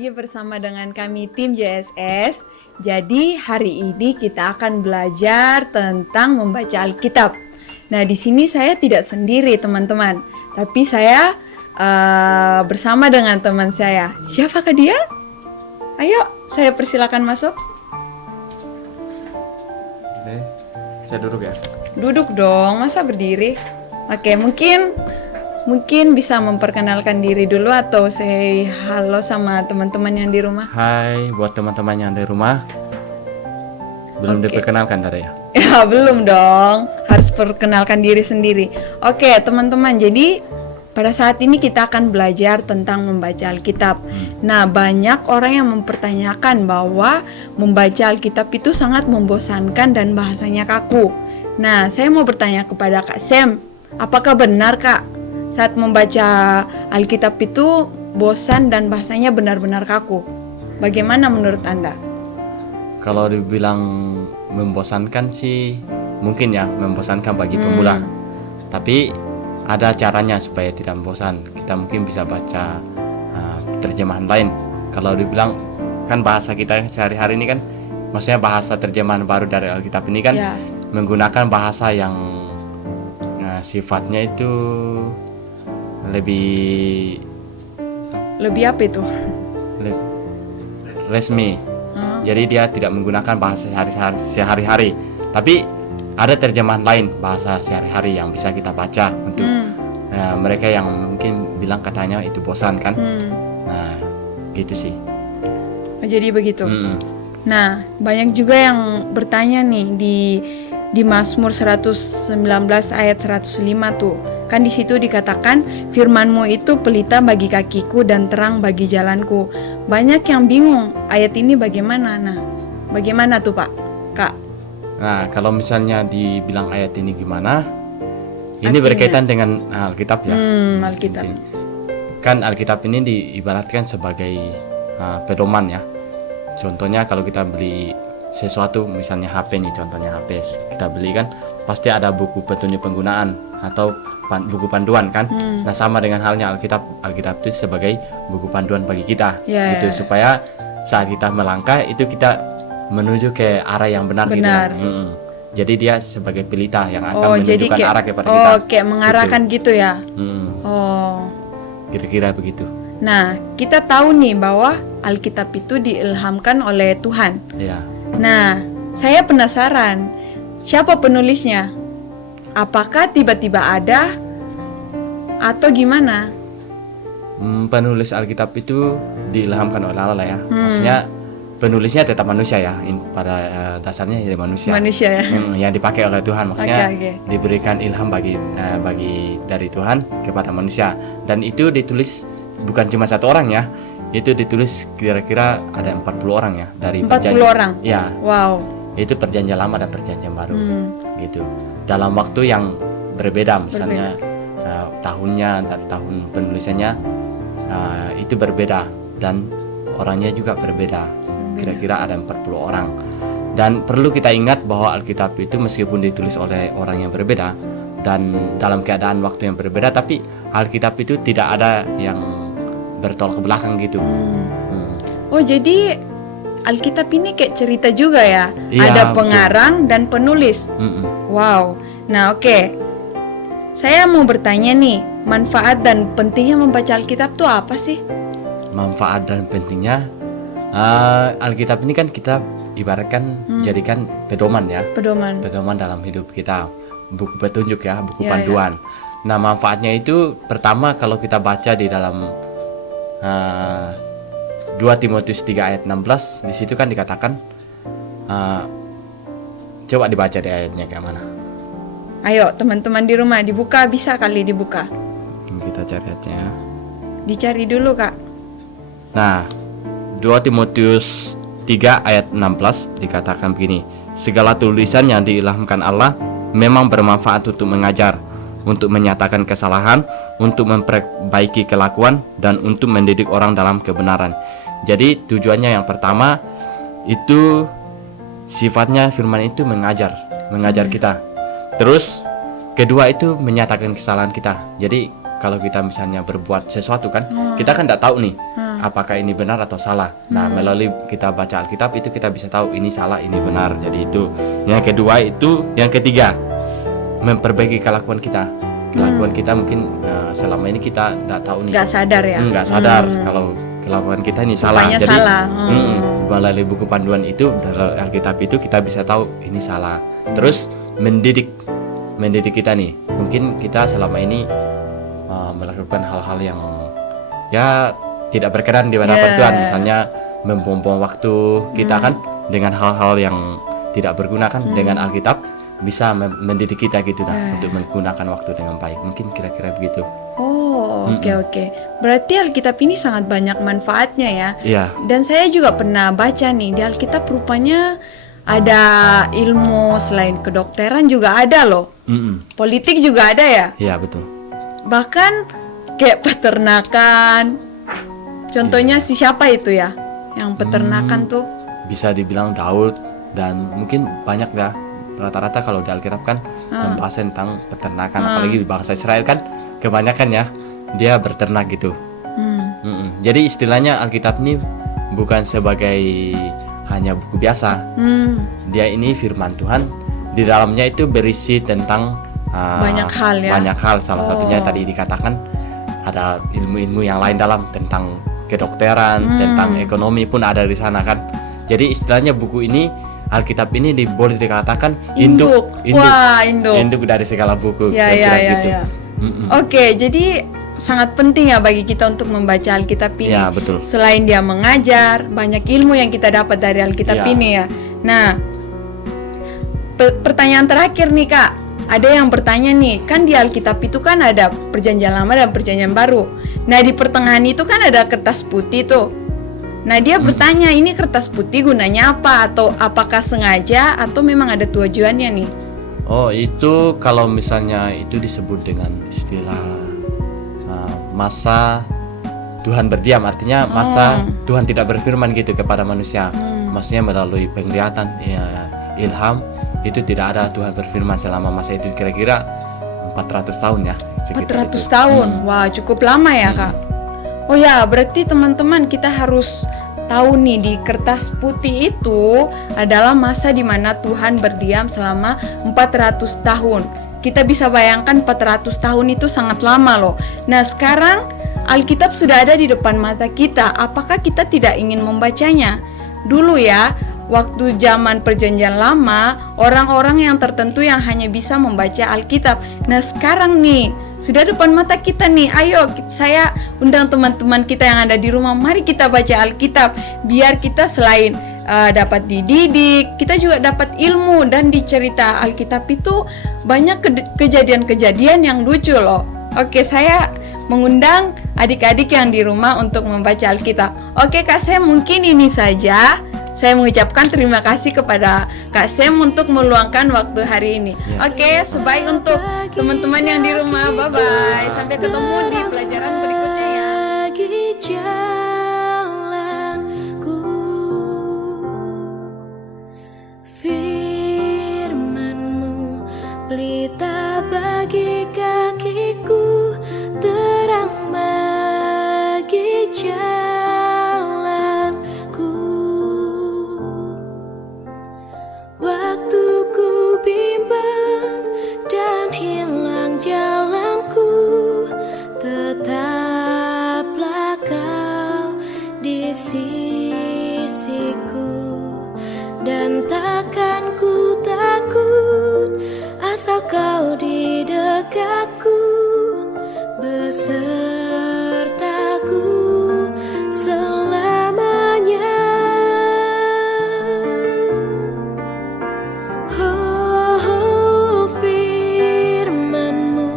lagi bersama dengan kami tim JSS. Jadi hari ini kita akan belajar tentang membaca Alkitab. Nah, di sini saya tidak sendiri teman-teman, tapi saya bersama dengan teman saya. Siapakah dia? Ayo, saya persilakan masuk. Oke, saya duduk ya. Duduk dong, masa berdiri? Oke, mungkin bisa memperkenalkan diri dulu atau say halo sama teman-teman yang di rumah. Hai buat teman-teman yang di rumah. Belum Oke. diperkenalkan tadi ya? Ya, belum dong. Harus perkenalkan diri sendiri. Oke, teman-teman. Jadi, pada saat ini kita akan belajar tentang membaca Alkitab. Nah, banyak orang yang mempertanyakan bahwa membaca Alkitab itu sangat membosankan dan bahasanya kaku. Nah, saya mau bertanya kepada Kak Sam, apakah benar Kak, saat membaca Alkitab itu bosan dan bahasanya benar-benar kaku? Bagaimana menurut Anda? Kalau dibilang membosankan sih mungkin ya membosankan bagi pemula. Tapi ada caranya supaya tidak membosan. Kita mungkin bisa baca terjemahan lain. Kalau dibilang kan bahasa kita sehari-hari ini kan, maksudnya bahasa terjemahan baru dari Alkitab ini kan Ya. menggunakan bahasa yang sifatnya itu lebih Lebih apa itu? resmi. Jadi dia tidak menggunakan bahasa sehari-hari. Tapi ada terjemahan lain bahasa sehari-hari yang bisa kita baca untuk mereka yang mungkin bilang katanya itu bosan kan. Nah, gitu sih. Jadi begitu. Nah, banyak juga yang bertanya nih di Mazmur 119 ayat 105 tuh. Kan di situ dikatakan, firman-Mu itu pelita bagi kakiku dan terang bagi jalanku. Banyak yang bingung, ayat ini bagaimana? Nah, bagaimana tuh Pak? Kak? Nah, kalau misalnya dibilang ayat ini gimana? Ini Artinya? berkaitan dengan Alkitab ya. Alkitab. Kan Alkitab ini diibaratkan sebagai pedoman ya. Contohnya kalau kita beli sesuatu, misalnya HP nih, contohnya HP kita beli kan pasti ada buku petunjuk penggunaan atau buku panduan kan. Nah, sama dengan halnya Alkitab itu sebagai buku panduan bagi kita gitu, supaya saat kita melangkah itu kita menuju ke arah yang benar. Gitu. Jadi dia sebagai pelita yang akan menunjukkan arah kepada kita. Oke, mengarahkan gitu ya. Kira-kira begitu. Nah, kita tahu nih bahwa Alkitab itu diilhamkan oleh Tuhan. Ya. Nah, saya penasaran, siapa penulisnya? Apakah tiba-tiba ada atau gimana? Penulis Alkitab itu diilhamkan oleh Allah ya. Maksudnya penulisnya tetap manusia ya. Pada dasarnya ya manusia. Manusia ya. Yang dipakai oleh Tuhan, maksudnya Oke. diberikan ilham bagi dari Tuhan kepada manusia. Dan itu ditulis bukan cuma satu orang ya. Itu ditulis kira-kira ada 40 orang ya dari 40 orang. Ya. Wow. Itu perjanjian lama dan perjanjian baru. Gitu. Dalam waktu yang berbeda, misalnya tahunnya dan tahun penulisannya itu berbeda dan orangnya juga berbeda. Kira-kira ada 40 orang. Dan perlu kita ingat bahwa Alkitab itu meskipun ditulis oleh orang yang berbeda dan dalam keadaan waktu yang berbeda, tapi Alkitab itu tidak ada yang bertolak ke belakang gitu. Oh, jadi Alkitab ini kayak cerita juga ya? Iya, ada pengarang dan penulis. Wow. Nah, oke. Saya mau bertanya nih, manfaat dan pentingnya membaca Alkitab tuh apa sih? Manfaat dan pentingnya Alkitab ini kan kita ibaratkan jadikan pedoman ya. Pedoman dalam hidup kita. Buku petunjuk ya, buku panduan. Nah, manfaatnya itu pertama kalau kita baca di dalam 2 Timotius 3 ayat 16, di situ kan dikatakan, coba dibaca di ayatnya kayak mana. Ayo teman-teman di rumah dibuka, bisa kali dibuka. Kita cari ayatnya. Dicari dulu Kak. Nah, 2 Timotius 3 ayat 16 dikatakan begini, segala tulisan yang diilhamkan Allah memang bermanfaat untuk mengajar, untuk menyatakan kesalahan, untuk memperbaiki kelakuan, dan untuk mendidik orang dalam kebenaran. Jadi tujuannya yang pertama itu sifatnya firman itu mengajar kita. Terus kedua itu menyatakan kesalahan kita. Jadi kalau kita misalnya berbuat sesuatu kan, kita kan tidak tahu nih apakah ini benar atau salah. Nah, melalui kita baca Alkitab itu kita bisa tahu ini salah, ini benar. Jadi itu. Yang kedua itu, yang ketiga, memperbaiki kelakuan kita. Kelakuan kita mungkin selama ini kita nggak tahu nih. Nggak sadar ya. Nggak sadar kalau kelakuan kita ini salah. Rupanya Jadi salah. melalui buku panduan itu dari Alkitab itu kita bisa tahu ini salah. Terus mendidik kita nih. Mungkin kita selama ini melakukan hal-hal yang ya tidak berkenan di hadapan Tuhan, misalnya membuang-buang waktu kita kan dengan hal-hal yang tidak berguna kan. Dengan Alkitab bisa mendidik kita gitu untuk menggunakan waktu dengan baik. Mungkin kira-kira begitu. Oh, oke. Berarti Alkitab ini sangat banyak manfaatnya ya. Iya. Dan saya juga pernah baca nih di Alkitab rupanya ada ilmu selain kedokteran juga ada loh. Politik juga ada ya. Iya, betul. Bahkan kayak peternakan. Contohnya si siapa itu ya? Yang peternakan tuh. Bisa dibilang Daud, dan mungkin banyak ya. Rata-rata kalau di Alkitab kan membahas tentang peternakan, apalagi di bangsa Israel kan kebanyakan ya dia berternak gitu. Jadi istilahnya Alkitab ini bukan sebagai hanya buku biasa. Dia ini firman Tuhan, di dalamnya itu berisi tentang banyak hal ya. Banyak hal, salah satunya tadi dikatakan ada ilmu-ilmu yang lain dalam tentang kedokteran, tentang ekonomi pun ada di sana kan. Jadi istilahnya buku ini, Alkitab ini boleh dikatakan induk. Wah, induk. Induk dari segala buku. Ya. Oke, jadi sangat penting ya bagi kita untuk membaca Alkitab ini. Ya, betul. Selain dia mengajar, banyak ilmu yang kita dapat dari Alkitab ini ya. Nah, pertanyaan terakhir nih Kak. Ada yang bertanya nih, kan di Alkitab itu kan ada Perjanjian Lama dan Perjanjian Baru. Nah, di pertengahan itu kan ada kertas putih tuh. Nah, dia bertanya, ini kertas putih gunanya apa? Atau apakah sengaja atau memang ada tujuannya nih? Oh, itu kalau misalnya itu disebut dengan istilah masa Tuhan berdiam, artinya masa Tuhan tidak berfirman gitu kepada manusia. Maksudnya melalui penglihatan, ilham, itu tidak ada Tuhan berfirman selama masa itu, kira-kira 400 tahun ya. 400 tahun, wah cukup lama ya Kak. Oh ya, berarti teman-teman kita harus tahu nih di kertas putih itu adalah masa di mana Tuhan berdiam selama 400 tahun. Kita bisa bayangkan 400 tahun itu sangat lama loh. Nah, sekarang Alkitab sudah ada di depan mata kita. Apakah kita tidak ingin membacanya? Dulu ya, waktu zaman Perjanjian Lama, orang-orang yang tertentu yang hanya bisa membaca Alkitab. Nah, sekarang nih sudah depan mata kita nih. Ayo, saya undang teman-teman kita yang ada di rumah. Mari kita baca Alkitab, biar kita selain dapat dididik, kita juga dapat ilmu. Dan di cerita Alkitab itu banyak kejadian-kejadian yang lucu loh. Oke, saya mengundang adik-adik yang di rumah untuk membaca Alkitab. Oke Kak Sem, mungkin ini saja. Saya mengucapkan terima kasih kepada Kak Sem untuk meluangkan waktu hari ini. Oke, sebaik untuk teman-teman yang di rumah. Bye-bye. Sampai ketemu di pelajaran berikutnya ya. Jalanku, firman-Mu pelita bagi kakiku, terang bagi jalanku. Waktu ku bimbang dan hilang jalanku, tetaplah Kau di sisiku. Dan takkan ku takut asal Kau di dekatku, besertaku selamanya. Oh, firman-Mu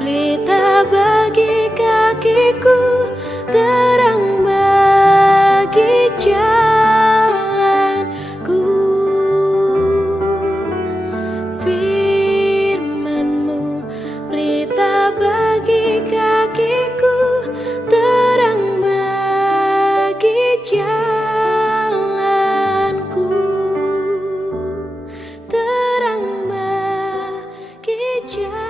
pelita bagi kakiku, terang bagi jalanku. Firman-Mu pelita bagi kakiku, terang bagi jalanku, terang bagi jalanku.